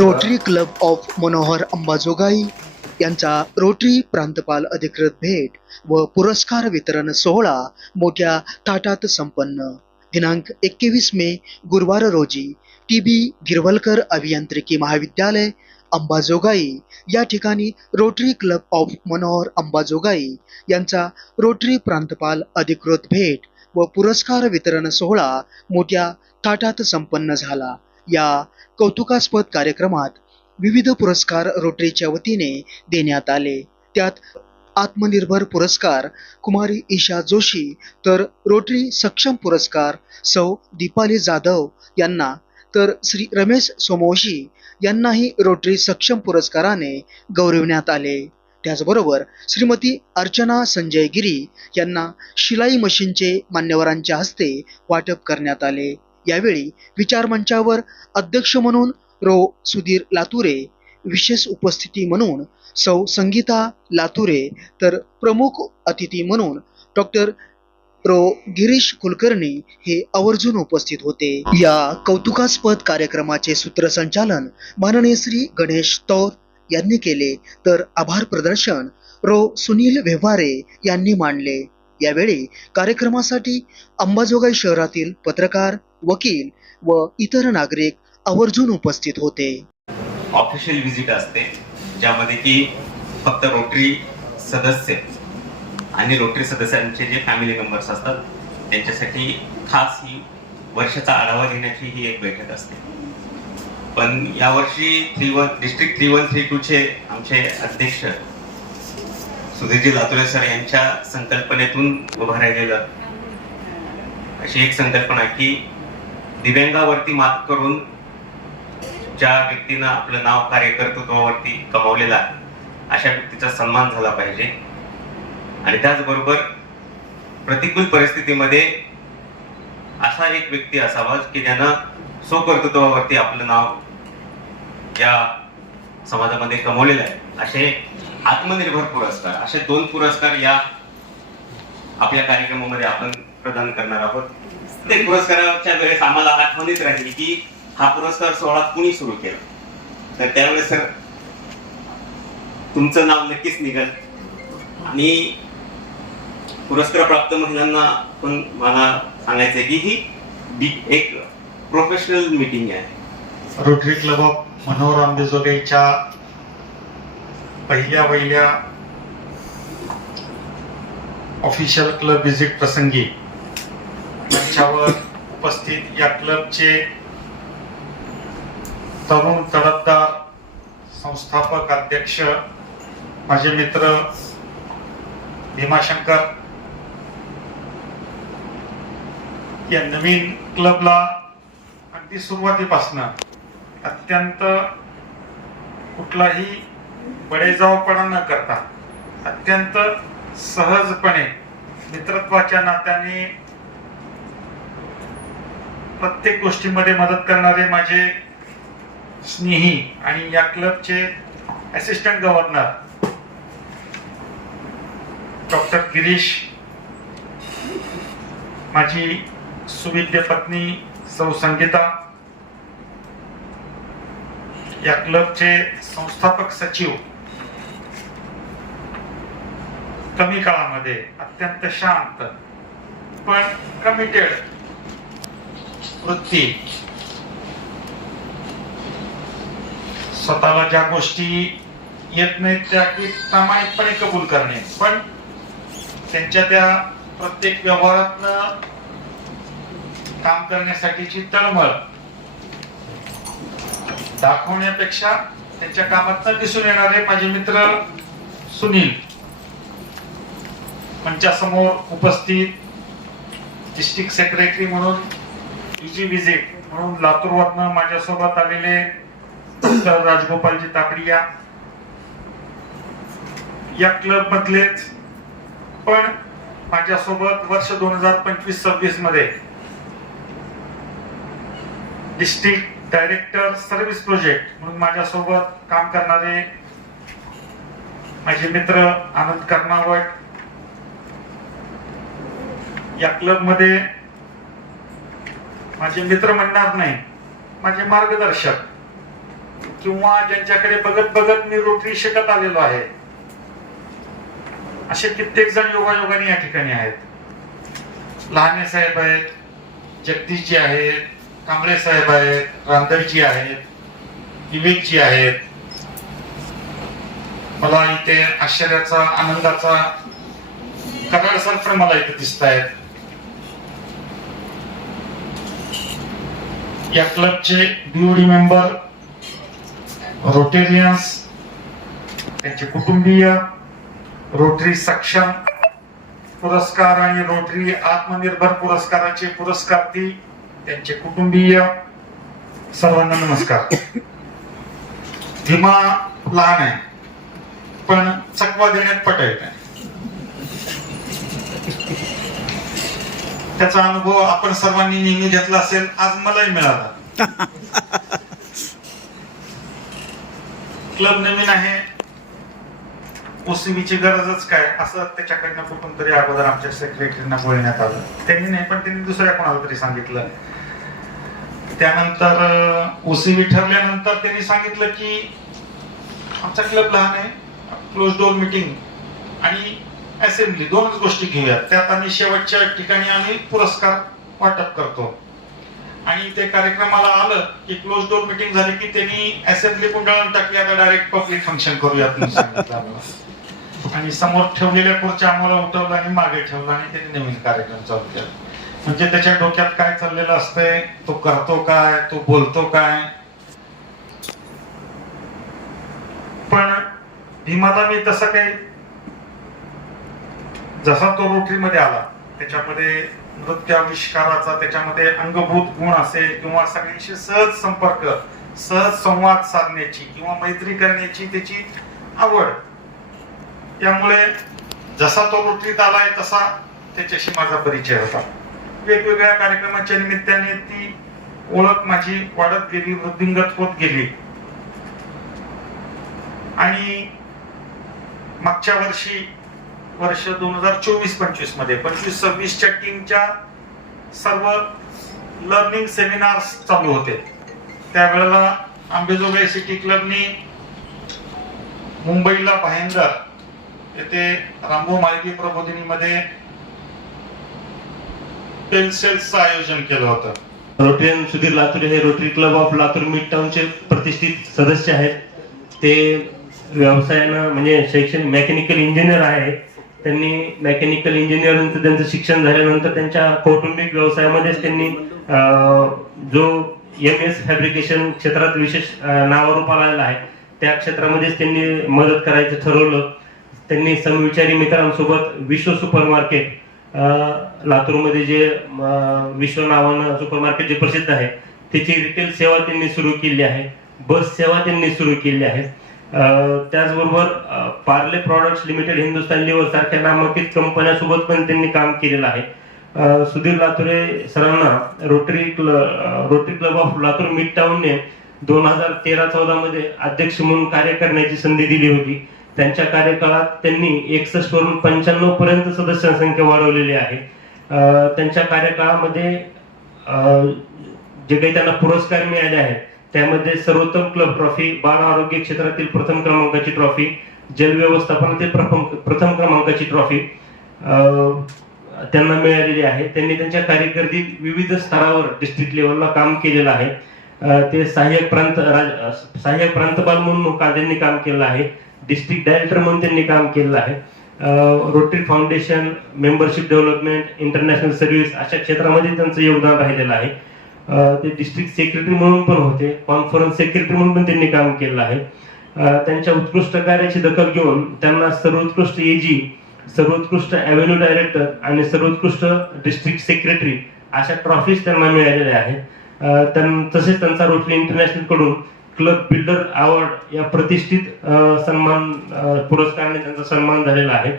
Rotary Club of Manohar Ambajogai यांचा rotary प्रांतपाल अधिकृत भेट व पुरस्कार वितरण सोहळा मोठ्या थाटात संपन्न. दिनांक 21 मे गुरुवार रोजी टी.बी. गिरवलकर अभियांत्रिकी महाविद्यालय अंबाजोगाई या ठिकाणी rotary Club of Manohar Ambajogai यांचा रोटरी प्रांतपाल अधिकृत भेट व पुरस्कार वितरण सोहळा मोठ्या थाटात संपन्न झाला. या कौतुकास्पद कार्यक्रमात विविध पुरस्कार रोटरीच्या वतीने देण्यात आले. त्यात आत्मनिर्भर पुरस्कार कुमारी ईशा जोशी तर रोटरी सक्षम पुरस्कार सौ दीपाली जाधव यांना, तर श्री रमेश सोमवंशी यांनाही रोटरी सक्षम पुरस्काराने गौरविण्यात आले. त्याचबरोबर श्रीमती अर्चना संजय गिरी यांना शिलाई मशीनचे मान्यवरांच्या हस्ते वाटप करण्यात आले. यावेळी विचारमंचावर अध्यक्ष म्हणून रो सुधीर लातुरे, विशेष उपस्थिती म्हणून सौ संगीता लातुरे, तर प्रमुख अतिथी म्हणून डॉक्टर रो गिरीश कुलकर्णी हे आवर्जून उपस्थित होते. या कौतुकास्पद कार्यक्रमाचे सूत्रसंचालन माननीय श्री गणेश तौर यांनी केले, तर आभार प्रदर्शन रो सुनील व्यवहारे यांनी मांडले. यावेळी कार्यक्रमासाठी अंबाजोगाई शहरातील पत्रकार, वकील व इतर नागरिक आवर्जून उपस्थित होते. ऑफिशियल व्हिजिट असते ज्यामध्ये की फक्त रोटरी सदस्य आणि रोटरी सदस्यांचे जे फॅमिली मेंबर्स असतात त्यांच्यासाठी खास ही वर्षाचा आढावा घेण्याची ही एक बैठक असते. पण यावर्षी डिस्ट्रिक्ट 3132 चे आमचे अध्यक्ष सुधीरजी लातुरे सर यांच्या संकल्पनेतून उभं राहिलेलं अशी एक संकल्पना की दिव्यांगावरती मात करून ज्या व्यक्तीनं आपलं नाव कार्यकर्तृत्वावरती कमावलेलं आहे अशा व्यक्तीचा सन्मान झाला पाहिजे. आणि त्याचबरोबर प्रतिकूल परिस्थितीमध्ये असा एक व्यक्ती असावा की ज्यानं स्वकर्तृत्वावरती आपलं नाव या समाजामध्ये कमवलेलं आहे. असे आत्मनिर्भर पुरस्कार, असे 2 पुरस्कार या आपल्या कार्यक्रमामध्ये आपण प्रदान करणार आहोत. ते पुरस्काराच्या वेळेस आम्हाला आठवणीत राहील की हा पुरस्कार सोहळा कुणी सुरू केला, तर त्यावेळेस सर तुमचं नाव नक्कीच निघेल. आणि पुरस्कार प्राप्त महिलांना पण मला सांगायचंय की ही एक प्रोफेशनल मीटिंग आहे. रोटरी क्लब ऑफ मनोहर अंबाजोगाईच्या पहिल्या ऑफिशियल क्लब व्हिजिट प्रसंगी मंचावर उपस्थित या क्लबचे तरुण तडफदार संस्थापक अध्यक्ष माझे मित्र भीमाशंकर या नवीन क्लबला अगदी सुरुवातीपासून अत्यंत कुठलाही बडेजावपणा न करता अत्यंत सहजपणे मित्रत्वाच्या नात्याने प्रत्येक गोष्टीमध्ये मदत करणारे माझे स्नेही आणि या क्लबचे असिस्टंट गव्हर्नर डॉक्टर गिरीश, माझी सुविद्य पत्नी सौ संगीता, या क्लबचे संस्थापक सचिव, कमी काळामध्ये अत्यंत शांत पण कमिटेड वृत्ती, स्वतःला ज्या गोष्टी येत नाहीत त्या की प्रामाणिकपणे कबूल करणे, पण त्यांच्या त्या प्रत्येक व्यवहारातनं काम करण्यासाठीची तळमळ दाखवण्यापेक्षा त्यांच्या कामात दिसून येणारे माझे मित्र सुनील, मंचासमोर उपस्थित डिस्ट्रिक्ट सेक्रेटरी म्हणून इजी विजिट म्हणून लातूरवरनं माझ्यासोबत आलेले डॉक्टर राजगोपालजी तापडिया, या क्लब मधलेच पण माझ्यासोबत वर्ष 2025-26 मध्ये डिस्ट्रिक्ट डायरेक्टर सर्व्हिस प्रोजेक्ट म्हणून माझ्यासोबत काम करणारे माझे मित्र आनंद कर्नावट, या क्लब मध्ये माझे मित्र म्हणणार नाही, माझे मार्गदर्शक किंवा ज्यांच्याकडे बघत बघत मी रोटरी शिकत आलेलो आहे, असे कित्येक जण योगायोगाने या ठिकाणी आहेत. लहाने साहेब आहेत, जगदीशजी आहेत, कांबळे साहेब आहेत, रामदेवजी आहेत, विवेकजी आहेत. मला इथे आश्चर्याचा, आनंदाचा कराड सर पण मला इथे दिसत आहेत. या क्लबचे बीओडी मेंबर, रोटेरियन्स, त्यांचे कुटुंबीय, रोटरी सक्षम पुरस्कार आणि रोटरी आत्मनिर्भर पुरस्काराचे पुरस्कार्थी, त्यांचे कुटुंबीय, सर्वांना नमस्कार. भीमा लहान आहे पण चकवा देण्यात पटायत आहे. त्याचा अनुभव आपण सर्वांनी नेहमी घेतला असेल, आज मलाही मिळाला. क्लब नवीन आहे, ओसीबीची गरजच काय असं त्याच्याकडनं कुठून तरी अगोदर आमच्या सेक्रेटरीना बोलण्यात आलं. त्यांनी नाही पण त्यांनी दुसऱ्या कोणाला तरी सांगितलं. त्यानंतर ओसीबी ठरल्यानंतर त्यांनी सांगितलं की आमचा क्लब लहान आहे, क्लोज डोअर मीटिंग आणि असेंब्ली दोनच गोष्टी घेऊयात, त्यात आम्ही शेवटच्या ठिकाणी आम्ही पुरस्कार वाटप करतो. आणि ते कार्यक्रमाला आलं की क्लोज डोअर मीटिंग झाली की त्यांनी असेंब्ली गुंडाळून टाकली, आता डायरेक्ट पब्लिक फंक्शन करूयात म्हणून सांगितलं आम्हाला. आणि समोर ठेवलेल्या खुर्च्या आम्हाला उठवलं आणि मागे ठेवलं आणि त्यांनी नवीन कार्यक्रम चालू केला. म्हणजे त्याच्या डोक्यात काय चाललेलं असतंय, तो करतो काय, तो बोलतो काय. पण भीमाला मी तसं काही, जसा तो रोटरी मध्ये आला त्याच्यामध्ये नृत्याविष्काराचा, त्याच्यामध्ये अंगभूत गुण असेल किंवा सगळ्यांशी सहज संपर्क, सहज संवाद साधण्याची किंवा मैत्री करण्याची त्याची आवड, त्यामुळे जसा तो रोटरीत आलाय तसा त्याच्याशी माझा परिचय होता. वेगवेगळ्या कार्यक्रमाच्या निमित्ताने ती ओळख माझी वाढत गेली, वृद्धिंगत होत गेली. आणि मागच्या वर्षी, वर्ष 2024-25 मध्ये 25-26च्या टीमच्या सर्व लर्निंग सेमिनार्स चालू होते. त्यावेळेला आंबेजोगाई सिटी क्लबनी मुंबईला भाईंदर येथे रामभाऊ मालकी प्रबोधिनीमध्ये पेलसेल्सचं आयोजन केलं होतं. रोटरीयन सुधीर लातूर हे Rotary Club of Latur Mid टाउनचे प्रतिष्ठित सदस्य आहेत. ते व्यवसायानं म्हणजे शैक्षणिक मेकॅनिकल इंजिनियर आहे. त्यांनी मेकॅनिकल इंजिनिअरिंगचं त्यांचं शिक्षण झाल्यानंतर त्यांच्या कौटुंबिक व्यवसायामध्येच त्यांनी जो MS फॅब्रिकेशन क्षेत्रात विशेष नावारूपाला आलेला आहे त्या क्षेत्रामध्येच त्यांनी मदत करायचं ठरवलं. त्यांनी समविचारी मित्रांसोबत विश्व सुपर मार्केट लातूरमध्ये जे विश्व नावानं सुपर मार्केट जे प्रसिद्ध आहे त्याची रिटेल सेवा त्यांनी सुरू केली आहे. बस सेवा त्यांनी सुरू केली आहे. त्याचबरोबर Parle products limited, Hindustan Lever सारख्या नामांकित कंपन्यांसोबत पण त्यांनी काम केलेलं आहे. सुधीर लातुरे सरांना Rotary Club of Latur Mid टाउनने 2013-14 मध्ये अध्यक्ष म्हणून कार्य करण्याची संधी दिली होती. त्यांच्या कार्यकाळात त्यांनी 61 वरून 95 पर्यंत सदस्य संख्या वाढवलेली आहे. त्यांच्या कार्यकाळामध्ये जे काही त्यांना पुरस्कार मिळाले आहेत त्यामध्ये सर्वोत्तम क्लब ट्रॉफी, बाल आरोग्य क्षेत्रातील प्रथम क्रमांकाची ट्रॉफी, जल व्यवस्थापनातील प्रथम क्रमांकाची ट्रॉफी त्यांना मिळालेली आहे. त्यांनी त्यांच्या कारकिर्दीत विविध स्तरावर डिस्ट्रिक्ट लेवलला काम केलेलं आहे. ते सहाय्यक प्रांतपाल म्हणून त्यांनी काम केलं आहे. डिस्ट्रिक्ट डायरेक्टर म्हणून त्यांनी काम केलेलं आहे. Rotary foundation, membership development, international service अशा क्षेत्रामध्ये त्यांचं योगदान राहिलेलं आहे. ते डिस्ट्रिक्ट सेक्रेटरी म्हणून पण होते, कॉन्फरन्स सेक्रेटरी म्हणून पण त्यांनी काम केलं आहे. त्यांच्या उत्कृष्ट कार्याची दखल घेऊन त्यांना सर्वोत्कृष्ट AG, सर्वोत्कृष्ट अव्हेन्यू डायरेक्टर आणि सर्वोत्कृष्ट डिस्ट्रिक्ट सेक्रेटरी अशा ट्रॉफीज त्यांना मिळालेल्या आहेत. तसेच त्यांचा रोटरी इंटरनॅशनल कडून क्लब बिल्डर अवॉर्ड या प्रतिष्ठित पुरस्काराने त्यांचा सन्मान झालेला आहे.